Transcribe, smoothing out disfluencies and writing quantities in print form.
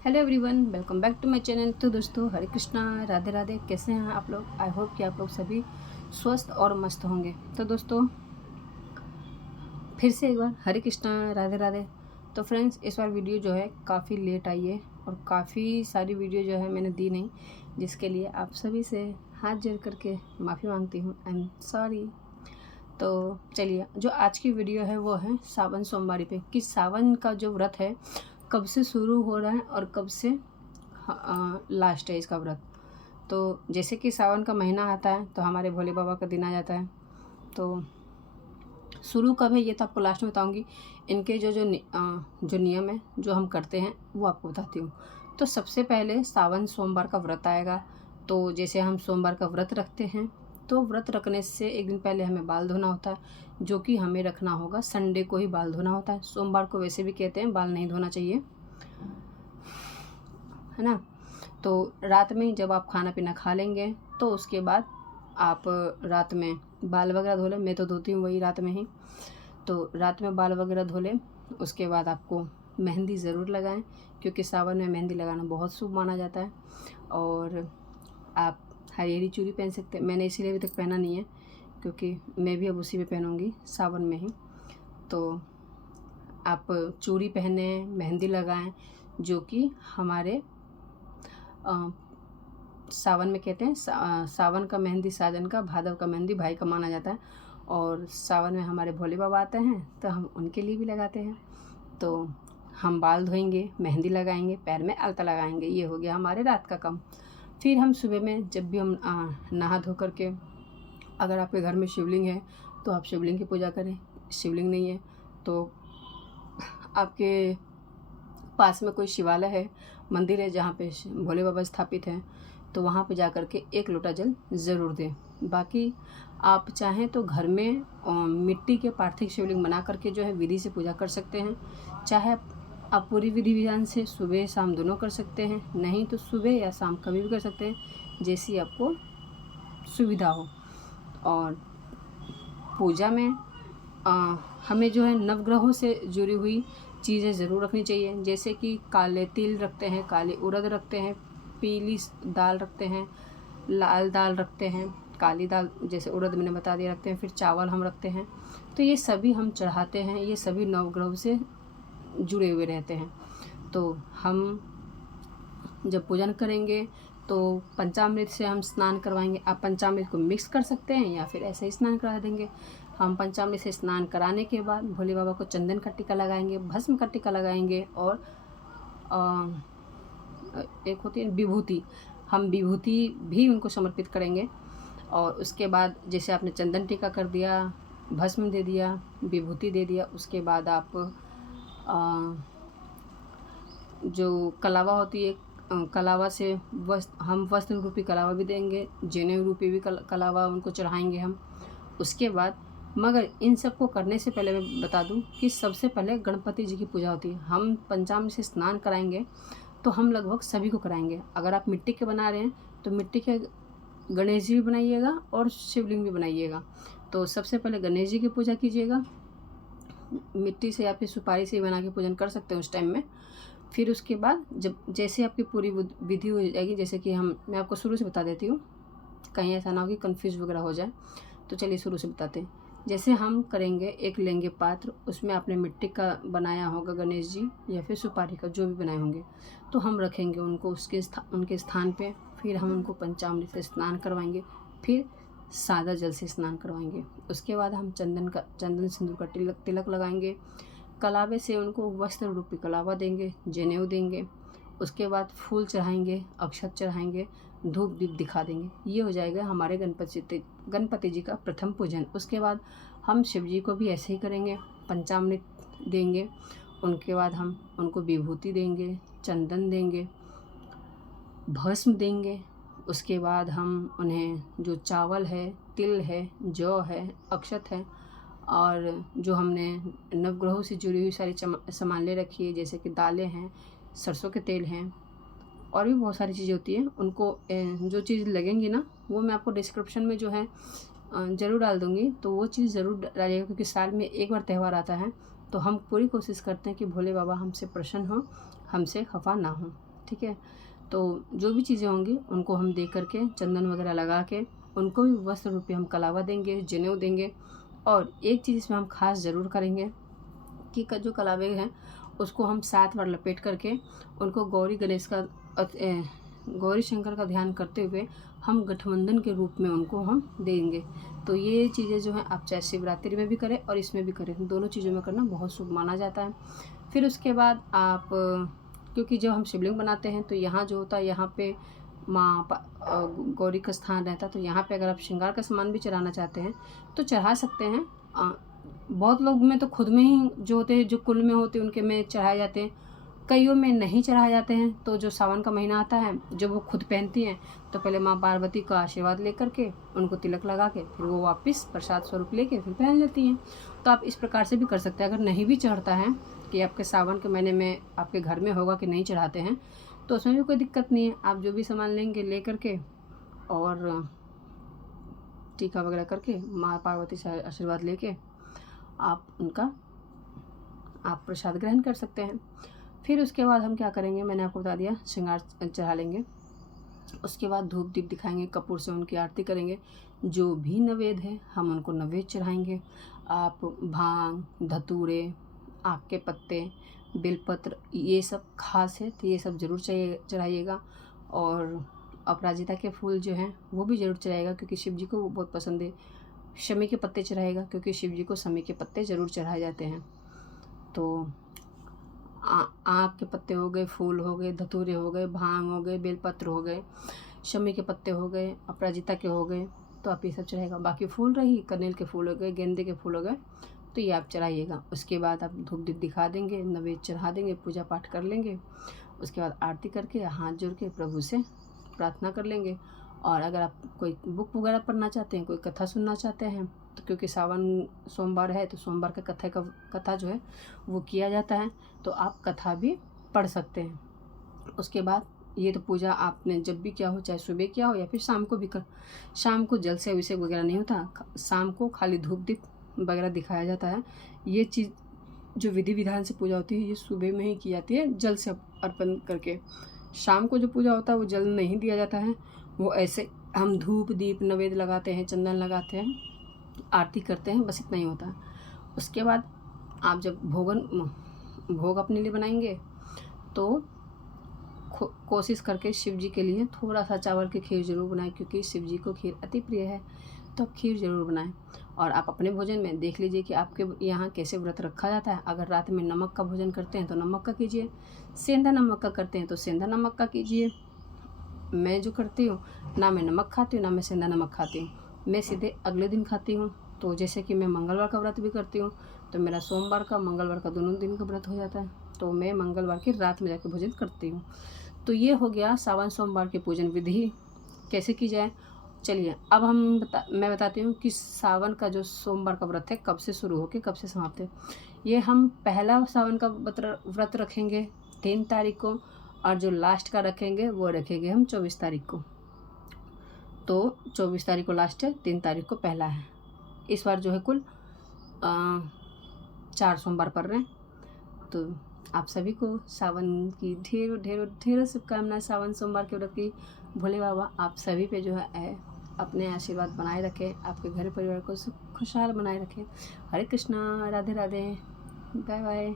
Hello everyone, welcome back to my channel. तो दोस्तों, हरे कृष्णा, राधे राधे। कैसे हैं आप लोग? आई होप कि आप लोग सभी स्वस्थ और मस्त होंगे। तो दोस्तों, फिर से एक बार हरे कृष्णा, राधे राधे। तो फ्रेंड्स, इस बार वीडियो जो है काफ़ी लेट आई है और काफ़ी सारी वीडियो जो है मैंने दी नहीं, जिसके लिए आप सभी से हाथ जोड़ करके माफ़ी मांगती हूँ। I am sorry. तो चलिए, जो आज की वीडियो है वो है सावन सोमवारी पे, कि सावन का जो व्रत है कब से शुरू हो रहा है और कब से लास्ट है इसका व्रत। तो जैसे कि सावन का महीना आता है तो हमारे भोले बाबा का दिन आ जाता है। तो शुरू कब है ये तो आपको लास्ट में बताऊंगी। इनके जो नियम है जो हम करते हैं वो आपको बताती हूँ। तो सबसे पहले सावन सोमवार का व्रत आएगा। तो जैसे हम सोमवार का व्रत रखते हैं, तो व्रत रखने से एक दिन पहले हमें बाल धोना होता है, जो कि हमें रखना होगा संडे को ही बाल धोना होता है। सोमवार को वैसे भी कहते हैं बाल नहीं धोना चाहिए, है ना। तो रात में जब आप खाना पीना खा लेंगे तो उसके बाद आप रात में बाल वगैरह धो लें। मैं तो धोती हूँ वही रात में ही। तो रात में बाल वगैरह धो लें। उसके बाद आपको मेहंदी ज़रूर लगाएं, क्योंकि सावन में मेहंदी लगाना बहुत शुभ माना जाता है। और आप हरी चूड़ी पहन सकते हैं। मैंने इसीलिए अभी तक पहना नहीं है, क्योंकि मैं भी अब उसी में पहनूंगी सावन में ही। तो आप चूड़ी पहने, मेहंदी लगाएं, जो कि हमारे सावन में कहते हैं सावन का मेहंदी साजन का, भादव का मेहंदी भाई का माना जाता है। और सावन में हमारे भोले बाबा आते हैं तो हम उनके लिए भी लगाते हैं। तो हम बाल धोएंगे, मेहंदी लगाएंगे, पैर में अलता लगाएंगे। ये हो गया हमारे रात का काम। फिर हम सुबह में जब भी हम नहा धो करके, अगर आपके घर में शिवलिंग है तो आप शिवलिंग की पूजा करें। शिवलिंग नहीं है तो आपके पास में कोई शिवालय है, मंदिर है जहाँ पे भोले बाबा स्थापित हैं, तो वहाँ पे जा कर के एक लोटा जल ज़रूर दें। बाकी आप चाहें तो घर में मिट्टी के पार्थिव शिवलिंग बना करके जो है विधि से पूजा कर सकते हैं। चाहे आप पूरी विधि विधान से सुबह शाम दोनों कर सकते हैं, नहीं तो सुबह या शाम कभी भी कर सकते हैं, जैसी आपको सुविधा हो। और पूजा में हमें जो है नवग्रहों से जुड़ी हुई चीज़ें ज़रूर रखनी चाहिए। जैसे कि काले तिल रखते हैं, काले उड़द रखते हैं, पीली दाल रखते हैं, लाल दाल रखते हैं, काली दाल जैसे उड़द मैंने बता दिया रखते हैं, फिर चावल हम रखते हैं। तो ये सभी हम चढ़ाते हैं, ये सभी नवग्रहों से जुड़े हुए रहते हैं। तो हम जब पूजन करेंगे तो पंचामृत से हम स्नान करवाएंगे। आप पंचामृत को मिक्स कर सकते हैं या फिर ऐसे ही स्नान करा देंगे। हम पंचामृत से स्नान कराने के बाद भोले बाबा को चंदन का टीका लगाएंगे, भस्म का टीका लगाएंगे, और एक होती है विभूति, हम विभूति भी उनको समर्पित करेंगे। और उसके बाद जैसे आपने चंदन टीका कर दिया, भस्म दे दिया, विभूति दे दिया, उसके बाद आप जो कलावा होती है, कलावा से हम वस्त्र रूपी कलावा भी देंगे, जनेऊ रूपी भी कलावा उनको चढ़ाएंगे हम। उसके बाद मगर इन सब को करने से पहले मैं बता दूं कि सबसे पहले गणपति जी की पूजा होती है। हम पंचामृत से स्नान कराएंगे तो हम लगभग सभी को कराएंगे। अगर आप मिट्टी के बना रहे हैं तो मिट्टी के गणेश जी भी बनाइएगा और शिवलिंग भी बनाइएगा। तो सबसे पहले गणेश जी की पूजा कीजिएगा, मिट्टी से या फिर सुपारी से बना के पूजन कर सकते हैं उस टाइम में। फिर उसके बाद जब जैसे आपकी पूरी विधि हो जाएगी, जैसे कि मैं आपको शुरू से बता देती हूँ, कहीं ऐसा ना हो कि कन्फ्यूज वगैरह हो जाए। तो चलिए शुरू से बताते हैं। जैसे हम करेंगे, एक लेंगे पात्र, उसमें आपने मिट्टी का बनाया होगा गणेश जी या फिर सुपारी का, जो भी बनाए होंगे, तो हम रखेंगे उनको उनके स्थान पे। फिर हम उनको पंचामृत से स्नान करवाएंगे, फिर सादा जल से स्नान करवाएंगे। उसके बाद हम चंदन सिंदूर का तिलक लगाएंगे, कलावे से उनको वस्त्र रूपी कलावा देंगे, जनेऊ देंगे। उसके बाद फूल चढ़ाएंगे, अक्षत चढ़ाएंगे, धूप दीप दिखा देंगे। ये हो जाएगा हमारे गणपति जी का प्रथम पूजन। उसके बाद हम शिव जी को भी ऐसे ही करेंगे, पंचामृत देंगे। उनके बाद हम उनको विभूति देंगे, चंदन देंगे, भस्म देंगे। उसके बाद हम उन्हें जो चावल है, तिल है, जौ है, अक्षत है, और जो हमने नवग्रहों से जुड़ी हुई सारी सामान ले रखी है, जैसे कि दालें हैं, सरसों के तेल हैं, और भी बहुत सारी चीज़ें होती हैं, उनको जो चीज़ लगेंगी ना वो मैं आपको डिस्क्रिप्शन में जो है ज़रूर डाल दूँगी। तो वो चीज़ ज़रूर डालिएगा, क्योंकि साल में एक बार त्यौहार आता है। तो हम पूरी कोशिश करते हैं कि भोले बाबा हमसे प्रसन्न हों, हमसे खफा ना हों। ठीक है। तो जो भी चीज़ें होंगी उनको हम दे करके, चंदन वगैरह लगा के, उनको भी वस्त्र रूपी हम कलावा देंगे, जनेऊ देंगे। और एक चीज़ इसमें हम खास ज़रूर करेंगे कि जो कलावे हैं उसको हम 7 बार लपेट करके उनको गौरी गणेश का गौरी शंकर का ध्यान करते हुए हम गठबंधन के रूप में उनको हम देंगे। तो ये चीज़ें जो हैं आप चाहे शिवरात्रि में भी करें और इसमें भी करें, दोनों चीज़ों में करना बहुत शुभ माना जाता है। फिर उसके बाद आप, क्योंकि जब हम शिवलिंग बनाते हैं तो यहाँ जो होता है, यहाँ पे गौरी का स्थान रहता है, तो यहाँ पे अगर आप श्रृंगार का सामान भी चढ़ाना चाहते हैं तो चढ़ा सकते हैं। बहुत लोग में तो खुद में ही जो होते हैं, जो कुल में होते हैं उनके में चढ़ाए जाते हैं, कईयों में नहीं चढ़ाए जाते हैं। तो जो सावन का महीना आता है, जब वो खुद पहनती हैं तो पहले माँ पार्वती का आशीर्वाद लेकर के उनको तिलक लगा के फिर वो वापस प्रसाद स्वरूप लेके फिर पहन लेती हैं। तो आप इस प्रकार से भी कर सकते हैं। अगर नहीं भी चढ़ता है कि आपके सावन के महीने में आपके घर में होगा कि नहीं चढ़ाते हैं, तो उसमें भी कोई दिक्कत नहीं है। आप जो भी सामान लेंगे ले करके और टीका वगैरह करके माँ पार्वती से आशीर्वाद लेके आप प्रसाद ग्रहण कर सकते हैं। फिर उसके बाद हम क्या करेंगे, मैंने आपको बता दिया, श्रृंगार चढ़ा लेंगे। उसके बाद धूप दीप दिखाएंगे, कपूर से उनकी आरती करेंगे। जो भी नवेद है हम उनको नवेद चढ़ाएंगे। आप भांग, धतूरे, आक के पत्ते, बेलपत्र, ये सब खास है तो ये सब ज़रूर चढ़ाइएगा। और अपराजिता के फूल जो हैं वो भी ज़रूर चढ़ाएगा, क्योंकि शिव जी को वो बहुत पसंद है। शमी के पत्ते चढ़ाएगा, क्योंकि शिव जी को शमी के पत्ते ज़रूर चढ़ाए जाते हैं। तो आक के पत्ते हो गए, फूल हो गए, धतूरे हो गए, भांग हो गए, बेलपत्र हो गए, शमी के पत्ते हो गए, अपराजिता के हो गए, तो आप ये सब चढ़ाएगा। बाकी फूल रही, कनेल के फूल हो गए, गेंदे के फूल हो गए, तो ये आप चढ़ाइएगा। उसके बाद आप धूप दीप दिखा देंगे, नवेद चढ़ा देंगे, पूजा पाठ कर लेंगे। उसके बाद आरती करके हाथ जोड़ के प्रभु से प्रार्थना कर लेंगे। और अगर आप कोई बुक वगैरह पढ़ना चाहते हैं, कोई कथा सुनना चाहते हैं, तो क्योंकि सावन सोमवार है तो सोमवार का कथा जो है वो किया जाता है, तो आप कथा भी पढ़ सकते हैं। उसके बाद ये तो पूजा आपने जब भी किया हो, चाहे सुबह किया हो या फिर शाम को भी शाम को जल से अभिषेक वगैरह नहीं होता, शाम को खाली धूप दीप वगैरह दिखाया जाता है। ये चीज़ जो विधि विधान से पूजा होती है ये सुबह में ही की जाती है, जल से अर्पण करके। शाम को जो पूजा होता है वो जल नहीं दिया जाता है, वो ऐसे हम धूप दीप नवेद लगाते हैं, चंदन लगाते हैं, आरती करते हैं, बस इतना ही होता है। उसके बाद आप जब भोग अपने लिए बनाएंगे तो कोशिश करके शिव जी के लिए थोड़ा सा चावल की खीर ज़रूर बनाएं, क्योंकि शिव जी को खीर अति प्रिय है, तो आप खीर ज़रूर बनाएं। और आप अपने भोजन में देख लीजिए कि आपके यहाँ कैसे व्रत रखा जाता है। अगर रात में नमक का भोजन करते हैं तो नमक का कीजिए, सेंधा नमक का करते हैं तो सेंधा नमक का कीजिए। मैं जो करती हूँ, ना मैं नमक खाती हूँ ना मैं सेंधा नमक खाती हूँ, मैं सीधे अगले दिन खाती हूँ। तो जैसे कि मैं मंगलवार का व्रत भी करती हूँ, तो मेरा सोमवार का मंगलवार का दोनों दिन का व्रत हो जाता है, तो मैं मंगलवार की रात में जाकर भोजन करती हूँ। तो ये हो गया सावन सोमवार की पूजन विधि कैसे की जाए। चलिए अब मैं बताती हूँ कि सावन का जो सोमवार का व्रत है कब से शुरू होकर कब से समाप्त है। ये हम पहला सावन का व्रत रखेंगे 3 तारीख को, और जो लास्ट का रखेंगे वो रखेंगे हम 24 तारीख को। तो 24 तारीख को लास्ट है, 3 तारीख को पहला है। इस बार जो है कुल 4 सोमवार पड़ रहे हैं। तो आप सभी को सावन की ढेरों शुभकामनाएं सावन सोमवार के व्रत की। भोले बाबा आप सभी पे जो है अपने आशीर्वाद बनाए रखें, आपके घर परिवार को खुशहाल बनाए रखें। हरे कृष्णा, राधे राधे, बाय बाय।